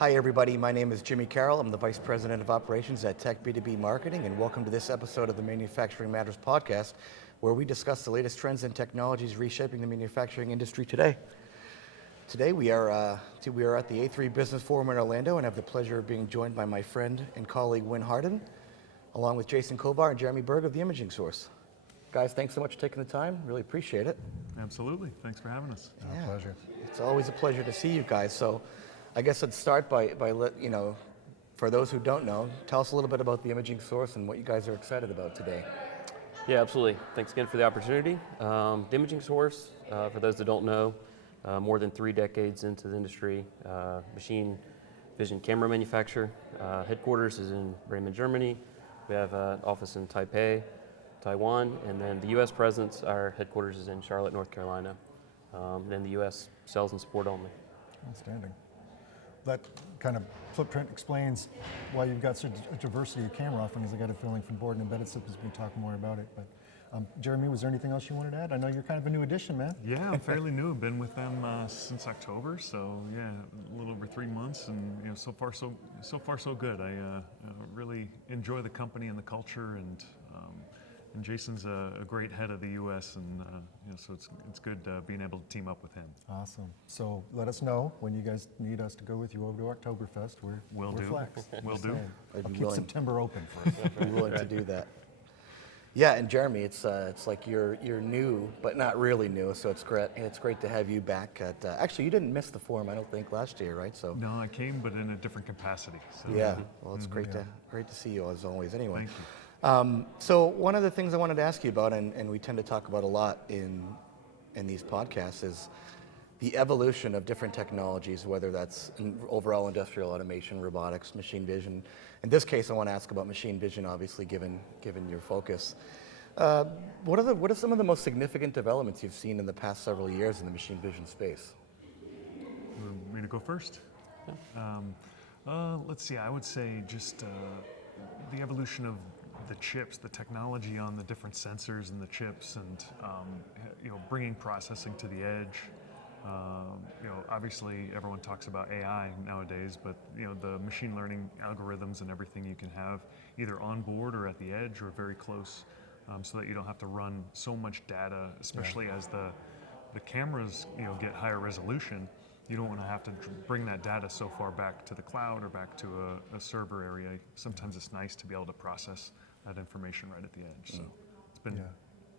Hi everybody, my name is Jimmy Carroll. I'm the Vice President of Operations at Tech B2B Marketing, and welcome to this episode of the Manufacturing Matters podcast, where we discuss the latest trends and technologies reshaping the manufacturing industry today. Today we are at the A3 Business Forum in Orlando and have the pleasure of being joined by my friend and colleague Winn Hardin, along with Jason Covar and Jeremy Bergh of The Imaging Source. Guys, thanks so much for taking the time. Really appreciate it. Absolutely. Thanks for having us. It's our pleasure. It's always a pleasure to see you guys. So I guess I'd start by for those who don't know, tell us a little bit about The Imaging Source and what you guys are excited about today. Yeah, absolutely. Thanks again for the opportunity. The Imaging Source, for those that don't know, more than 3 decades into the industry, machine vision camera manufacturer. Headquarters is in Bremen, Germany. We have an office in Taipei, Taiwan, and then the U.S. presence, our headquarters is in Charlotte, North Carolina. Then the U.S. sales and support only. Outstanding. That kind of footprint explains why you've got such a diversity of camera offerings. I got a feeling from Board and Embedded Systems we can talk more about it. But Jeremy, was there anything else you wanted to add? I know you're kind of a new addition, man. Yeah, I'm fairly new. I've been with them since October, so yeah, a little over 3 months, and so far so good. I really enjoy the company and the culture, and Jason's a great head of the U.S., and so it's good being able to team up with him. Awesome. So let us know when you guys need us to go with you over to Oktoberfest. We're flex. Will do. I'll keep September open for us. I'd be willing to do that. Yeah, and Jeremy, it's like you're new, but not really new. So it's great to have you back. Actually, you didn't miss the forum, I don't think, last year, right? So No, I came, but in a different capacity. So. yeah, well, it's great to see you as always. Anyway. Thank you. So one of the things I wanted to ask you about, and we tend to talk about a lot in these podcasts, is the evolution of different technologies, whether that's overall industrial automation, robotics, machine vision. In this case, I want to ask about machine vision, obviously, given your focus. What are some of the most significant developments you've seen in the past several years in the machine vision space? Want me to go first? Let's see. I would say just the evolution of the chips, the technology on the different sensors and the chips, and bringing processing to the edge. Obviously everyone talks about AI nowadays, but the machine learning algorithms and everything you can have either on board or at the edge or very close, so that you don't have to run so much data, especially as the cameras get higher resolution. You don't want to have to bring that data so far back to the cloud or back to a server area. Sometimes it's nice to be able to process that information right at the edge. So it's been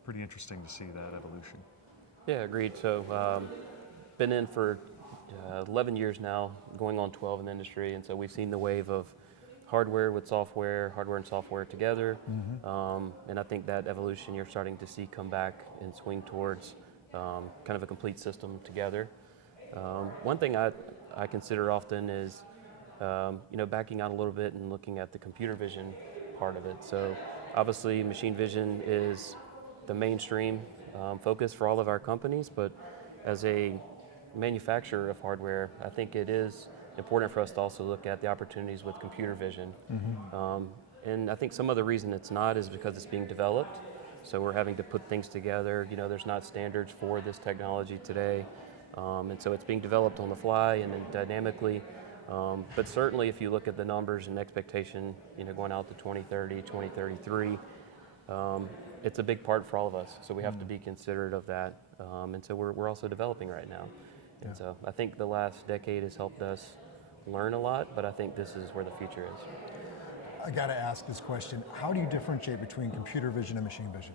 pretty interesting to see that evolution. Yeah, agreed. So been in for 11 years now, going on 12 in the industry, and so we've seen the wave of hardware with software, hardware and software together, and I think that evolution you're starting to see come back and swing towards kind of a complete system together. One thing I consider often is backing out a little bit and looking at the computer vision part of it. So obviously machine vision is the mainstream focus for all of our companies, but as a manufacturer of hardware, I think it is important for us to also look at the opportunities with computer vision. And I think some of the reason it's not is because it's being developed. So we're having to put things together. There's not standards for this technology today. And so it's being developed on the fly and then dynamically. But certainly if you look at the numbers and expectation, going out to 2030, 2033, it's a big part for all of us. So we have to be considerate of that. And so we're also developing right now. And so I think the last decade has helped us learn a lot, but I think this is where the future is. I got to ask this question. How do you differentiate between computer vision and machine vision?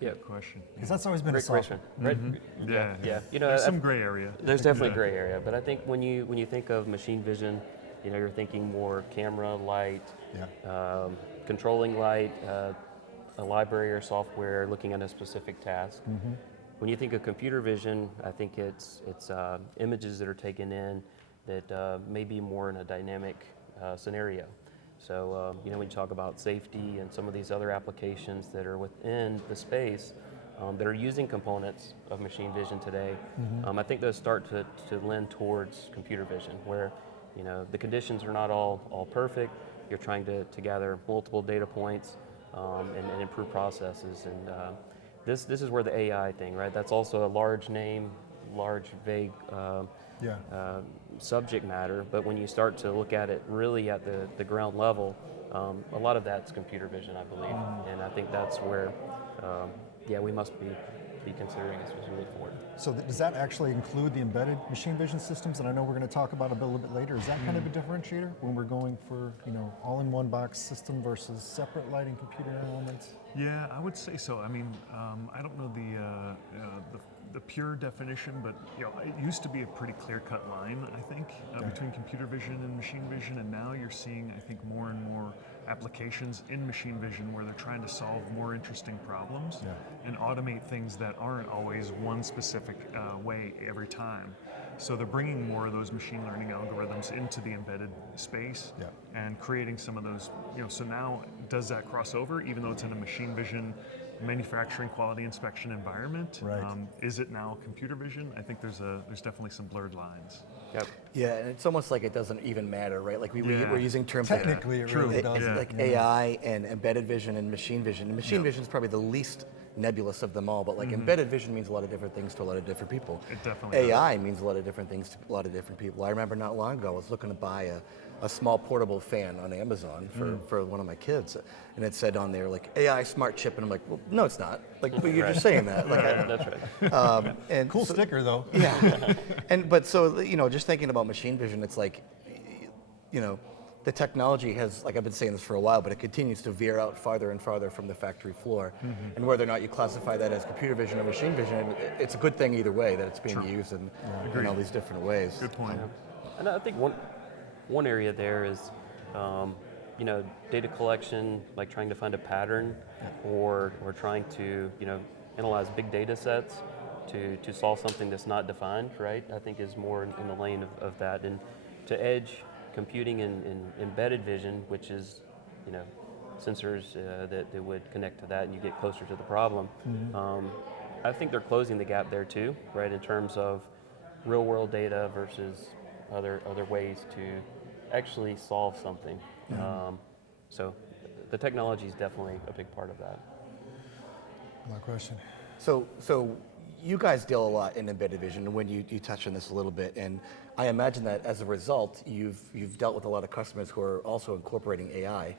Yeah, Good question. Because that's always been great a soft question. Right? Yeah. Yeah. There's some gray area. There's definitely gray area, but I think when you think of machine vision, you're thinking more camera, light, controlling light, a library or software looking at a specific task. When you think of computer vision, I think it's images that are taken in that may be more in a dynamic scenario. So when you talk about safety and some of these other applications that are within the space that are using components of machine vision today, I think those start to lend towards computer vision, where the conditions are not all perfect. You're trying to gather multiple data points and improve processes. And this is where the AI thing, right? That's also a large name, large, vague Yeah. subject matter, but when you start to look at it really at the ground level, a lot of that's computer vision, I believe, and I think that's where, we must be considering as we move forward. So does that actually include the embedded machine vision systems? And I know we're going to talk about it a little bit later. Is that kind of a differentiator when we're going for, all-in-one box system versus separate lighting computer elements? Yeah, I would say so. I mean, I don't know the pure definition, but it used to be a pretty clear-cut line, I think, between computer vision and machine vision, and now you're seeing, I think, more and more applications in machine vision where they're trying to solve more interesting problems and automate things that aren't always one specific way every time. So they're bringing more of those machine learning algorithms into the embedded space and creating some of those, so now does that cross over, even though it's in a machine vision manufacturing quality inspection environment? Right. Is it now computer vision? I think there's definitely some blurred lines. Yep. Yeah, and it's almost like it doesn't even matter, right? Like we're using terms Technically, it really does. like AI and embedded vision and machine vision. And machine vision is probably the least nebulous of them all, but like embedded vision means a lot of different things to a lot of different people. It definitely AI means a lot of different things to a lot of different people. I remember not long ago, I was looking to buy a small portable fan on Amazon for one of my kids, and it said on there like AI smart chip, and I'm like, well, no, it's not. Like, but you're just saying that. Like, That's right. and Cool sticker, though. yeah, but so just thinking about machine vision, it's like, the technology has, like I've been saying this for a while, but it continues to veer out farther and farther from the factory floor. And whether or not you classify that as computer vision or machine vision, it's a good thing either way that it's being used in all these different ways. Good point. And I think one area there is, data collection, like trying to find a pattern, or trying to, analyze big data sets to solve something that's not defined, right? I think is more in the lane of that. And to edge computing and embedded vision, which is, sensors that would connect to that, and you get closer to the problem. I think they're closing the gap there too, right? In terms of real world data versus other ways to actually solve something. So the technology is definitely a big part of that. No question. So you guys deal a lot in embedded vision, and when you touched on this a little bit, and I imagine that as a result, you've dealt with a lot of customers who are also incorporating AI.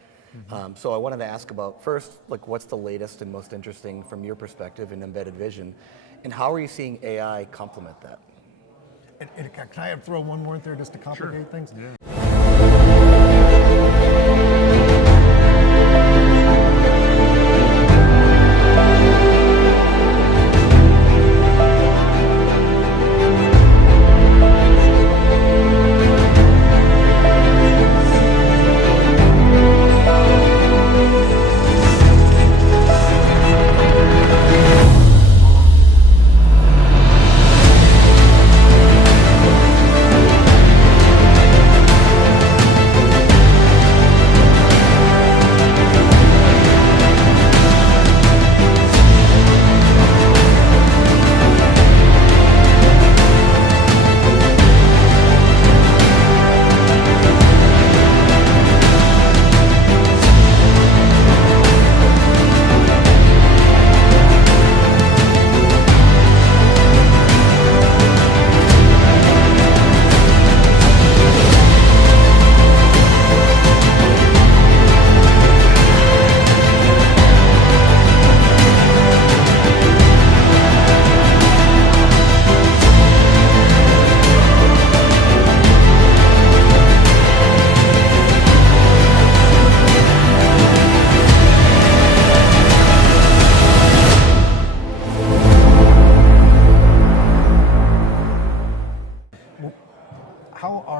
So I wanted to ask about first, like, what's the latest and most interesting from your perspective in embedded vision, and how are you seeing AI complement that? And can I throw one more in there just to complicate things? Yeah.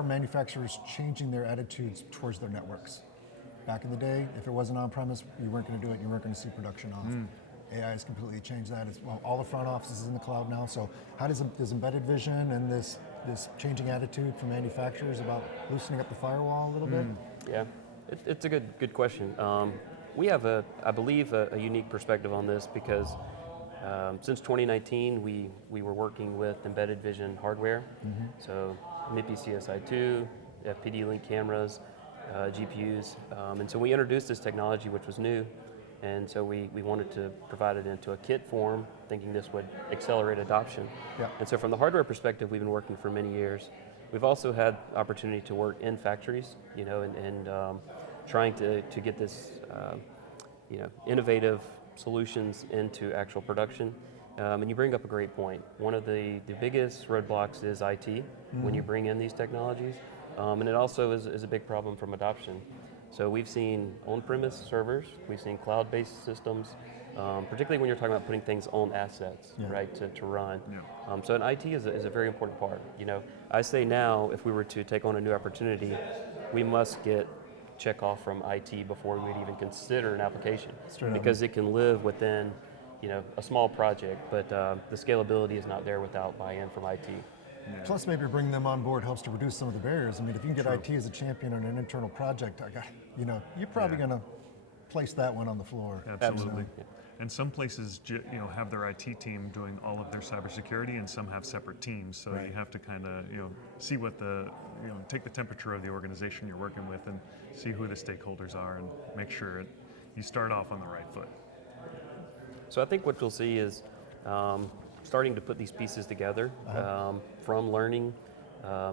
Manufacturers changing their attitudes towards their networks. Back in the day, if it wasn't on-premise, you weren't going to do it. You weren't going to see production off. AI has completely changed that. All the front office is in the cloud now. So how does embedded vision and this changing attitude from manufacturers about loosening up the firewall a little bit? Yeah, it's a good question. We have I believe a unique perspective on this because since 2019, we were working with embedded vision hardware. So MIPI CSI2, FPD link cameras, GPUs. And so we introduced this technology, which was new, And so we wanted to provide it into a kit form, thinking this would accelerate adoption. Yeah. And so from the hardware perspective, we've been working for many years. We've also had opportunity to work in factories, and trying to get this, innovative solutions into actual production. And you bring up a great point. One of the biggest roadblocks is IT when you bring in these technologies. And it also is a big problem from adoption. So we've seen on-premise servers, we've seen cloud-based systems, particularly when you're talking about putting things on assets, right, to run. Yeah. So an IT is a very important part. I say now, if we were to take on a new opportunity, we must get check off from IT before we'd even consider an application, because it can live within, a small project, but the scalability is not there without buy-in from IT. Yeah. Plus, maybe bringing them on board helps to reduce some of the barriers. I mean, if you can get IT as a champion on an internal project, you're probably going to place that one on the floor. Absolutely. And some places, have their IT team doing all of their cybersecurity, and some have separate teams. So you have to kind of, see what take the temperature of the organization you're working with, and see who the stakeholders are, and make sure you start off on the right foot. So I think what you'll see is starting to put these pieces together from learning.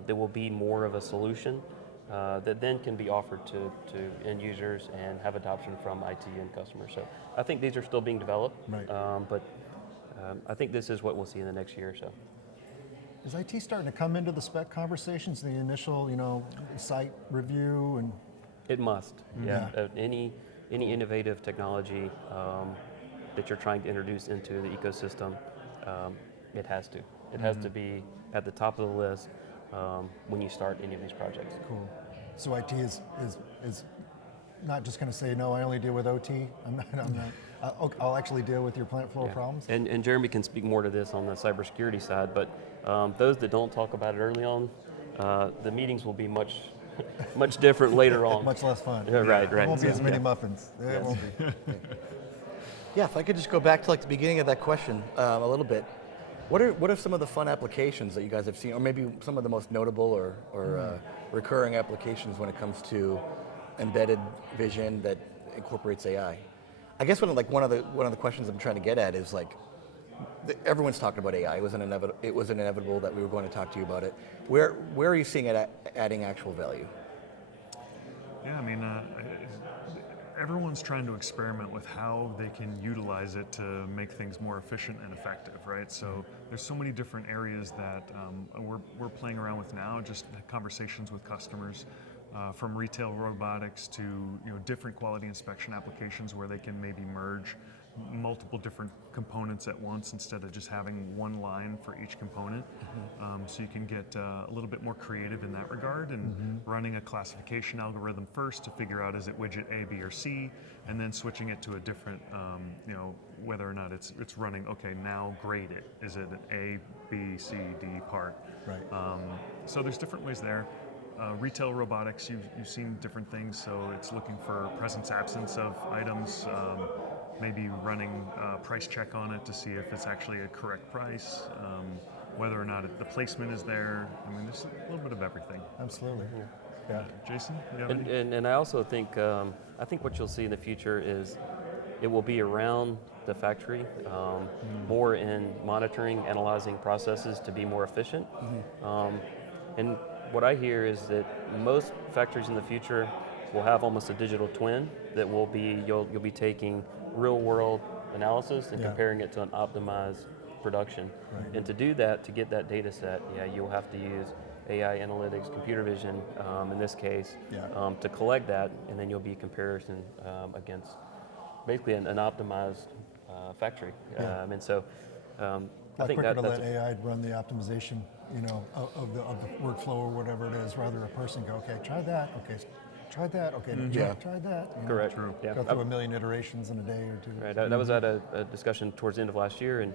There will be more of a solution that then can be offered to end users and have adoption from IT and customers. So I think these are still being developed, but I think this is what we'll see in the next year or so. Is IT starting to come into the spec conversations, the initial, site review and? It must, any innovative technology that you're trying to introduce into the ecosystem, it has to. It has to be at the top of the list when you start any of these projects. Cool. So IT is not just going to say, no, I only deal with OT. I'll actually deal with your plant floor problems. And Jeremy can speak more to this on the cybersecurity side, but those that don't talk about it early on, the meetings will be much different later on. Much less fun. Right. There won't be as many muffins. There won't be. Yeah, if I could just go back to the beginning of that question a little bit. What are some of the fun applications that you guys have seen, or maybe some of the most notable or recurring applications when it comes to embedded vision that incorporates AI? I guess one of the questions I'm trying to get at is everyone's talking about AI. It was inevitable that we were going to talk to you about it. Where are you seeing it adding actual value? Yeah, I mean, everyone's trying to experiment with how they can utilize it to make things more efficient and effective, right? So there's so many different areas that we're playing around with now, just conversations with customers, from retail robotics to different quality inspection applications where they can maybe merge multiple different components at once instead of just having one line for each component. So you can get a little bit more creative in that regard, and running a classification algorithm first to figure out is it widget A, B, or C, and then switching it to a different, whether or not it's running, okay, now grade it. Is it an A, B, C, D part? Right. So there's different ways there. Retail robotics, you've seen different things, so it's looking for presence, absence of items, maybe running a price check on it to see if it's actually a correct price, whether or not the placement is there. I mean, there's a little bit of everything. Absolutely. Yeah. Jason, you have any? And I also think, I think what you'll see in the future is it will be around the factory, more in monitoring, analyzing processes to be more efficient. And what I hear is that most factories in the future will have almost a digital twin that will be, you'll be taking real world analysis and comparing it to an optimized production. Right. And to do that, to get that data set, you'll have to use AI analytics, computer vision, in this case, to collect that, and then you'll be comparison against basically an optimized factory. And so I think quicker that to that's let AI run the optimization, of the workflow or whatever it is, rather a person go, okay, try that, okay, try that, okay, try that. correct. True. Yeah. Go through a million iterations in a day or two. Right. I was at a discussion towards the end of last year, and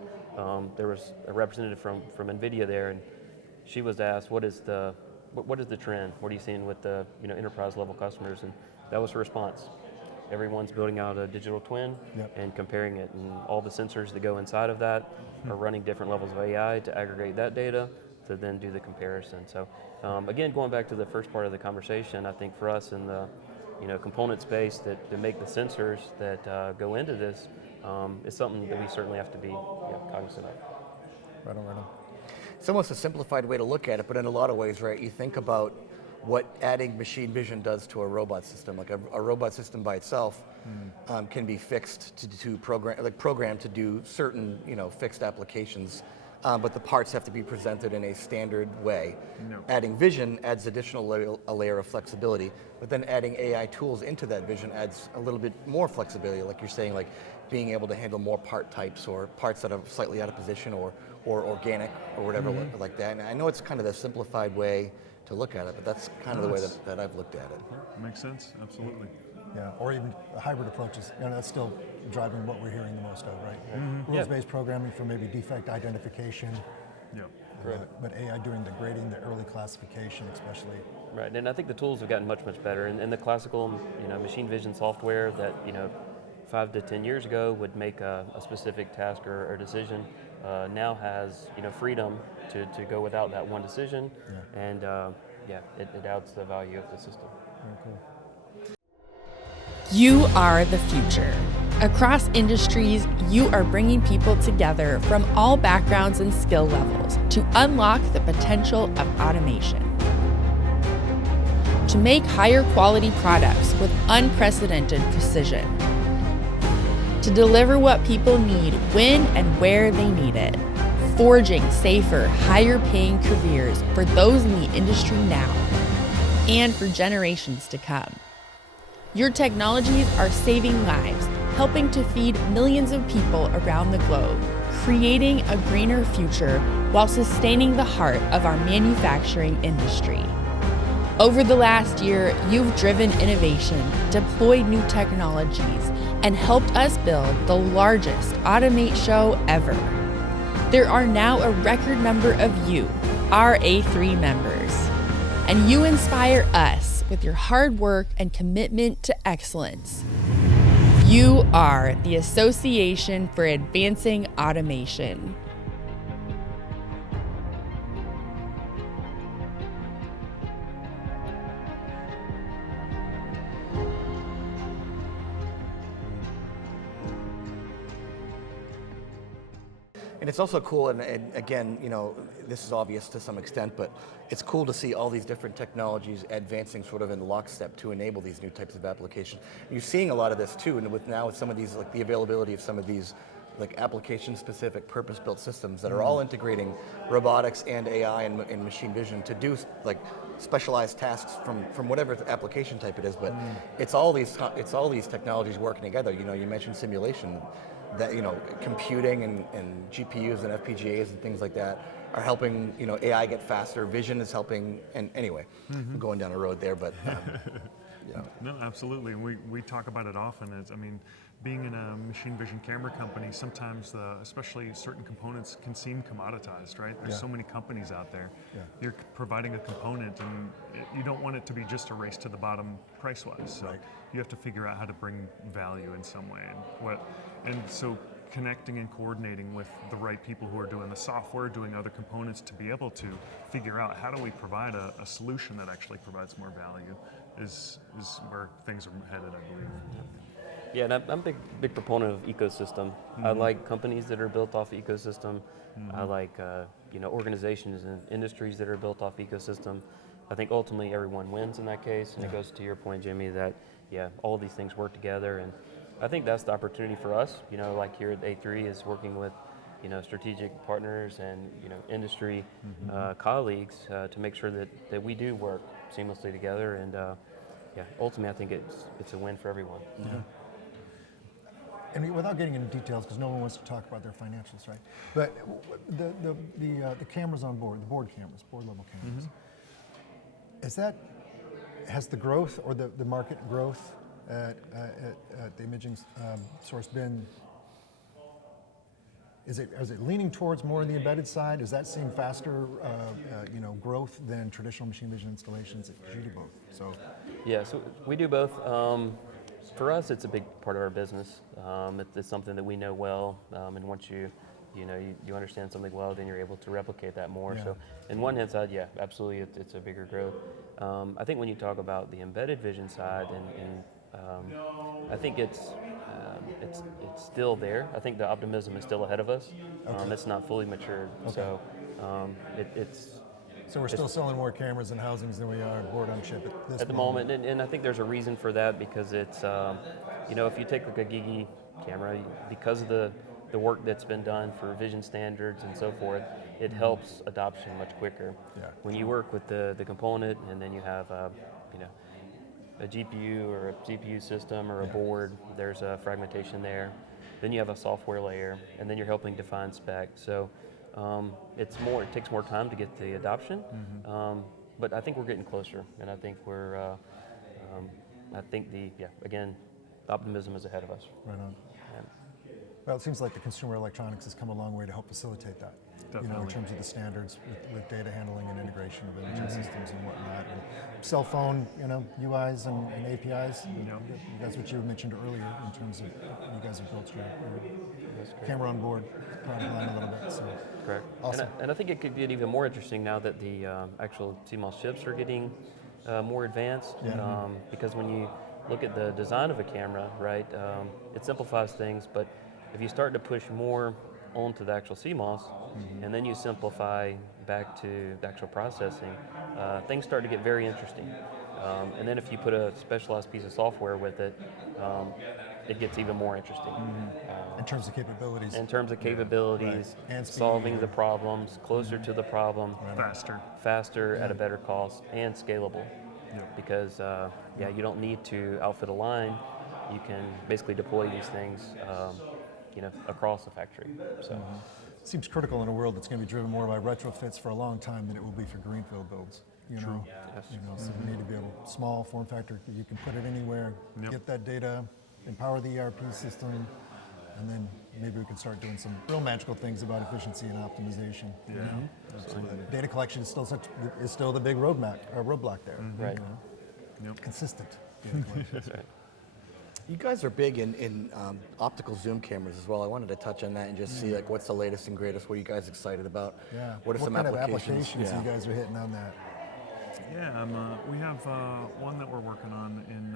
there was a representative from NVIDIA there, and she was asked, what is the trend? What are you seeing with the enterprise level customers? And that was her response. Everyone's building out a digital twin and comparing it, and all the sensors that go inside of that are running different levels of AI to aggregate that data to then do the comparison. So again, going back to the first part of the conversation, I think for us in the component space that make the sensors that go into this is something that we certainly have to be cognizant of. Right on, right on. It's almost a simplified way to look at it, but in a lot of ways, right, you think about what adding machine vision does to a robot system. Like a robot system by itself can be fixed to programmed to do certain, fixed applications, but the parts have to be presented in a standard way. No. Adding vision adds a layer of flexibility, but then adding AI tools into that vision adds a little bit more flexibility, like you're saying, like being able to handle more part types or parts that are slightly out of position or organic or whatever like that. And I know it's kind of the simplified way to look at it, but that's kind of the way that I've looked at it. Makes sense, absolutely. Yeah, or even hybrid approaches. That's still driving what we're hearing the most of, right? Rules-based programming for maybe defect identification. Yep. But AI doing the grading, the early classification, especially. Right, and I think the tools have gotten much better. And the classical, machine vision software that 5 to 10 years ago would make a specific task or decision now has freedom to go without that one decision, and it adds the value of the system. Very cool. You are the future. Across industries, you are bringing people together from all backgrounds and skill levels to unlock the potential of automation. To make higher quality products with unprecedented precision. To deliver what people need when and where they need it. Forging safer, higher paying careers for those in the industry now and for generations to come. Your technologies are saving lives, helping to feed millions of people around the globe, creating a greener future while sustaining the heart of our manufacturing industry. Over the last year, you've driven innovation, deployed new technologies, and helped us build the largest Automate show ever. There are now a record number of you, our A3 members, and you inspire us with your hard work and commitment to excellence. You are the Association for Advancing Automation. And it's also cool, and again, this is obvious to some extent, but it's cool to see all these different technologies advancing sort of in lockstep to enable these new types of applications. You're seeing a lot of this too, and with some of these, like the availability of some of these like application-specific purpose-built systems that are all integrating robotics and AI and machine vision to do like specialized tasks from whatever application type it is. But it's all these technologies working together. You mentioned simulation. That computing and GPUs and FPGAs and things like that are helping AI get faster. Vision is helping, and anyway, I'm going down a road there, but No, absolutely. We talk about it often. Being in a machine vision camera company, sometimes especially certain components can seem commoditized, right? There's so many companies out there. Yeah. You're providing a component, and you don't want it to be just a race to the bottom price-wise. So you have to figure out how to bring value in some way, and so connecting and coordinating with the right people who are doing the software, doing other components, to be able to figure out how do we provide a solution that actually provides more value is where things are headed, I believe. Yeah, and I'm a big proponent of ecosystem. I like companies that are built off ecosystem. I like organizations and industries that are built off ecosystem. I think ultimately everyone wins in that case, and it goes to your point, Jimmy, that all these things work together, and I think that's the opportunity for us. Like here at A3 is working with strategic partners and industry colleagues to make sure that we do work seamlessly together, and ultimately I think it's a win for everyone. Yeah. And without getting into details, because no one wants to talk about their financials, right? But the cameras on board, the board level cameras, has the growth or the market growth at the imaging source been? Is it leaning towards more of the embedded side? Is that seeing faster growth than traditional machine vision installations? You do both, so. Yeah, so we do both. For us, it's a big part of our business. It's something that we know well, and once you you understand something well, then you're able to replicate that more. Yeah. So, in one hand side, yeah, absolutely, it's a bigger growth. I think when you talk about the embedded vision side, I think it's still there. I think the optimism is still ahead of us. It's not fully matured. So, it's So we're still selling more cameras and housings than we are board on chip at this the moment, and I think there's a reason for that because it's, if you take like a Gigi camera, because of the work that's been done for vision standards and so forth, it helps adoption much quicker. Yeah. When you work with the component and then you have, a GPU or a CPU system or a board, there's a fragmentation there. Then you have a software layer, and then you're helping define spec. So it takes more time to get the adoption, but I think we're getting closer, and I think again, optimism is ahead of us. Right on. Yeah. Well, it seems like the consumer electronics has come a long way to help facilitate that. In Definitely. terms of the standards with data handling and integration of imaging systems and whatnot. And cell phone, UIs and APIs. That's what you mentioned earlier in terms of you guys have built your camera on board product line a little bit. So Correct. Awesome. And I think it could get even more interesting now that the actual CMOS chips are getting more advanced. Yeah. Because when you look at the design of a camera, right, it simplifies things, but if you start to push more onto the actual CMOS, and then you simplify back to the actual processing, things start to get very interesting. And then if you put a specialized piece of software with it, it gets even more interesting. in terms of capabilities. In terms of capabilities, Right. And speed. solving the problems, closer to the problem, Faster. at a better cost, and scalable. Yeah. Because you don't need to outfit a line. You can basically deploy these things, across the factory. So. Seems critical in a world that's going to be driven more by retrofits for a long time than it will be for greenfield builds. True. Yes. So we need to be able small form factor. You can put it anywhere, Yep. get that data, empower the ERP system, and then maybe we can start doing some real magical things about efficiency and optimization. So that data collection is still the big roadblock there. Right. Consistent. data collection. That's right. You guys are big in optical zoom cameras as well. I wanted to touch on that and just see what's the latest and greatest. What are you guys excited about? Yeah. What are some kind applications? of applications you guys are hitting on that? Yeah, we have one that we're working on in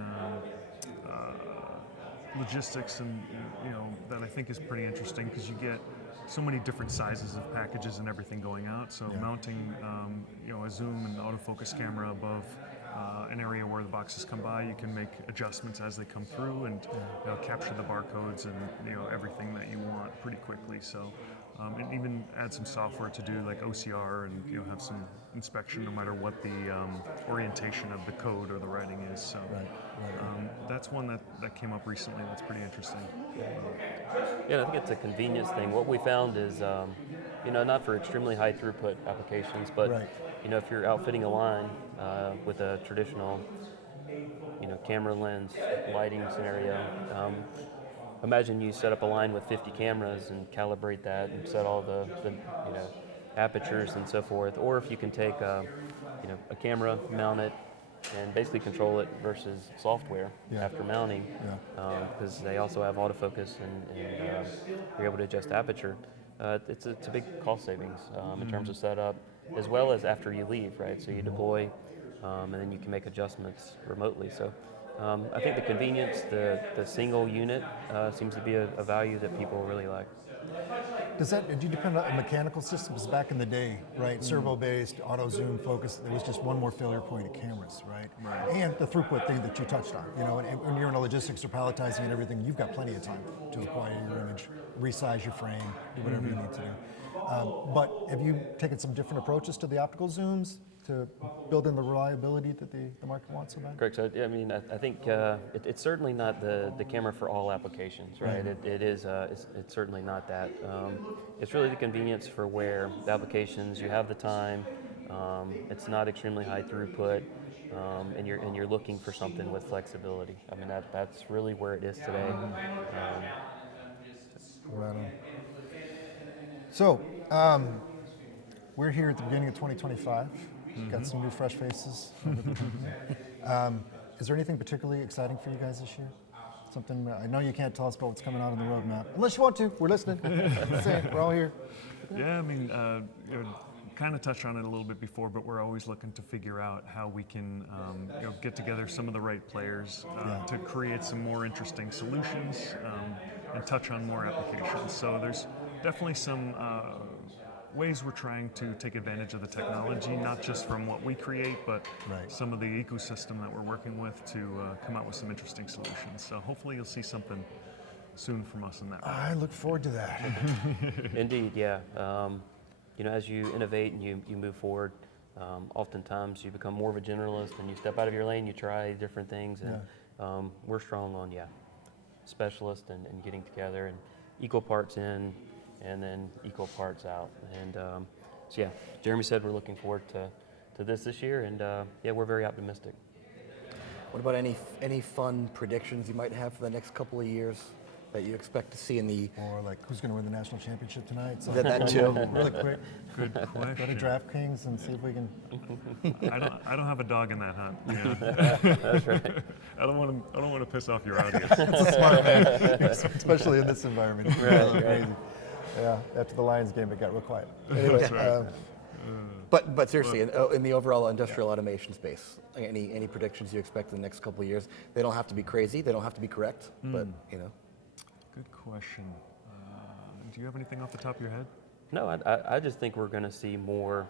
logistics, and that I think is pretty interesting because you get so many different sizes of packages and everything going out. So mounting, a zoom and autofocus camera above an area where the boxes come by, you can make adjustments as they come through and capture the barcodes and everything that you want pretty quickly. So, and even add some software to do like OCR and have some inspection no matter what the orientation of the code or the writing is. So that's one that came up recently that's pretty interesting. Yeah, I think it's a convenience thing. What we found is, not for extremely high throughput applications, but if you're outfitting a line with a traditional, camera lens lighting scenario, imagine you set up a line with 50 cameras and calibrate that and set all the apertures and so forth. Or if you can take a camera, mount it, and basically control it versus software after mounting, because they also have autofocus and you're able to adjust aperture. It's a big cost savings in terms of setup, as well as after you leave, right? So you deploy, and then you can make adjustments remotely. So I think the convenience, the single unit seems to be a value that people really like. Do you depend on mechanical systems? Back in the day, right? Servo-based, auto zoom focus. There was just one more failure point of cameras, right? And the throughput thing that you touched on. And when you're in a logistics or palletizing and everything, you've got plenty of time to acquire your image, resize your frame, do whatever you need to do. But have you taken some different approaches to the optical zooms to build in the reliability that the market wants so bad? Correct. So I think it's certainly not the camera for all applications, right? It's certainly not that. It's really the convenience for where the applications you have the time. It's not extremely high throughput, and you're looking for something with flexibility. I mean that's really where it is today. Right on. So we're here at the beginning of 2025. Got some new fresh faces. Is there anything particularly exciting for you guys this year? Something, I know you can't tell us about what's coming out on the roadmap. Unless you want to, we're listening. Just saying, we're all here. Yeah, I mean, kind of touched on it a little bit before, but we're always looking to figure out how we can get together some of the right players to create some more interesting solutions and touch on more applications. So there's definitely some ways we're trying to take advantage of the technology, not just from what we create, but some of the ecosystem that we're working with to come out with some interesting solutions. So hopefully you'll see something soon from us in that. I look forward to that. Indeed, yeah. As you innovate and you move forward, oftentimes you become more of a generalist and you step out of your lane, you try different things, and we're strong on, specialist and getting together and equal parts in and then equal parts out. And Jeremy said we're looking forward to this year, and we're very optimistic. What about any fun predictions you might have for the next couple of years that you expect to see in the... Or like, who's going to win the national championship tonight? So That too. really quick. Good Go to question. DraftKings and see if we can... I don't have a dog in that hunt. That's right. I don't want to piss off your audience. It's a smart man, especially in this environment. It's Right. crazy. Yeah, after the Lions game, it got real quiet. Anyway, That's right. But seriously, in the overall industrial automation space, any predictions you expect in the next couple of years? They don't have to be crazy. They don't have to be correct. But Good question. Do you have anything off the top of your head? No, I just think we're going to see more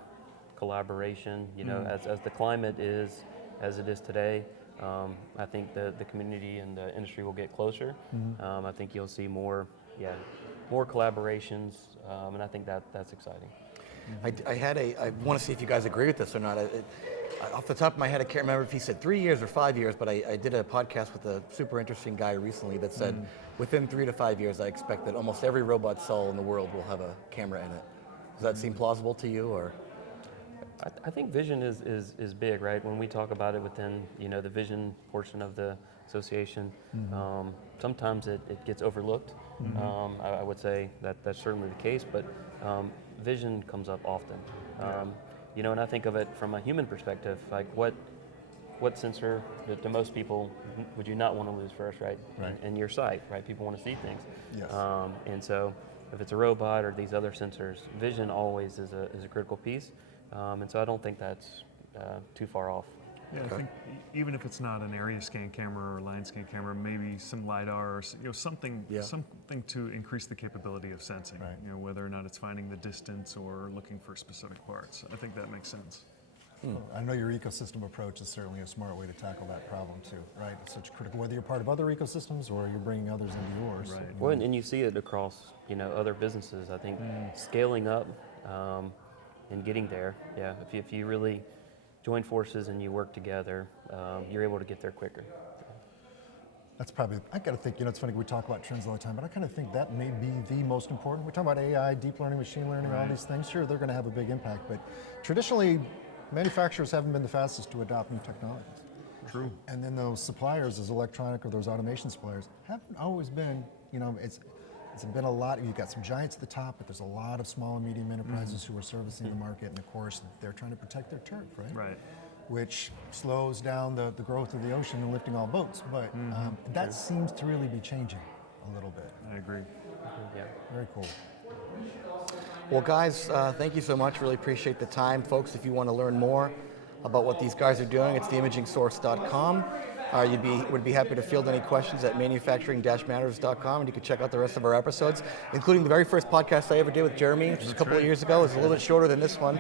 collaboration. As the climate is as it is today, I think the community and the industry will get closer. I think you'll see more collaborations, and I think that's exciting. I want to see if you guys agree with this or not. Off the top of my head, I can't remember if he said 3 years or 5 years, but I did a podcast with a super interesting guy recently that said within 3 to 5 years, I expect that almost every robot cell in the world will have a camera in it. Does that seem plausible to you, or? I think vision is big, right? When we talk about it within the vision portion of the association, sometimes it gets overlooked. I would say that's certainly the case, but vision comes up often. And I think of it from a human perspective, like what sensor to most people would you not want to lose first, right? And your sight, right? People want to see things. Yes. And so if it's a robot or these other sensors, vision always is a critical piece. And so I don't think that's too far off. Yeah, I think even if it's not an area scan camera or line scan camera, maybe some LiDAR or something to increase the capability of sensing. Right. Whether or not it's finding the distance or looking for specific parts. I think that makes sense. I know your ecosystem approach is certainly a smart way to tackle that problem too, right? It's such critical, whether you're part of other ecosystems or you're bringing others into yours. Right. Well, and you see it across other businesses. I think scaling up and getting there. Yeah, if you really join forces and you work together, you're able to get there quicker. That's probably, I gotta think, it's funny, we talk about trends all the time, but I kind of think that may be the most important. We're talking about AI, deep learning, machine learning, all these things. Sure, they're gonna have a big impact, but traditionally, manufacturers haven't been the fastest to adopt new technologies. True. And then those suppliers, those electronic or those automation suppliers, haven't always been, it's been a lot, you've got some giants at the top, but there's a lot of small and medium enterprises who are servicing the market, and of course, they're trying to protect their turf, right? Right. Which slows down the growth of the ocean and lifting all boats, but that seems to really be changing a little bit. I agree. Yeah. Very cool. Well, guys, thank you so much. Really appreciate the time. Folks, if you want to learn more about what these guys are doing, it's theimagingsource.com. Would be happy to field any questions at manufacturing-matters.com, and you can check out the rest of our episodes, including the very first podcast I ever did with Jeremy, which was a couple of years ago. It was a little bit shorter than this one.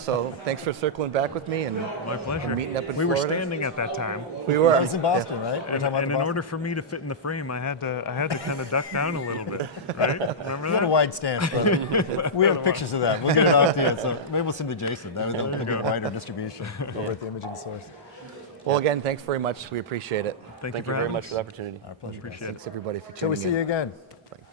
So thanks for circling back with me and My pleasure. meeting up in we were Florida. standing at that time. We were. I was in Boston, right? We're And talking about in Boston. order for me to fit in the frame, I had to kind of duck down a little bit, right? Remember You had a that? wide stance, brother. We have pictures of that. We'll get it off to you. So maybe we'll send it to Jason. That would be a wider distribution over at the Imaging Source. Well, again, thanks very much. We appreciate it. Thank you Thank for you very having much us. for the opportunity. Our pleasure. Appreciate it. Thanks, everybody, for tuning in. Till we see you again. Thanks.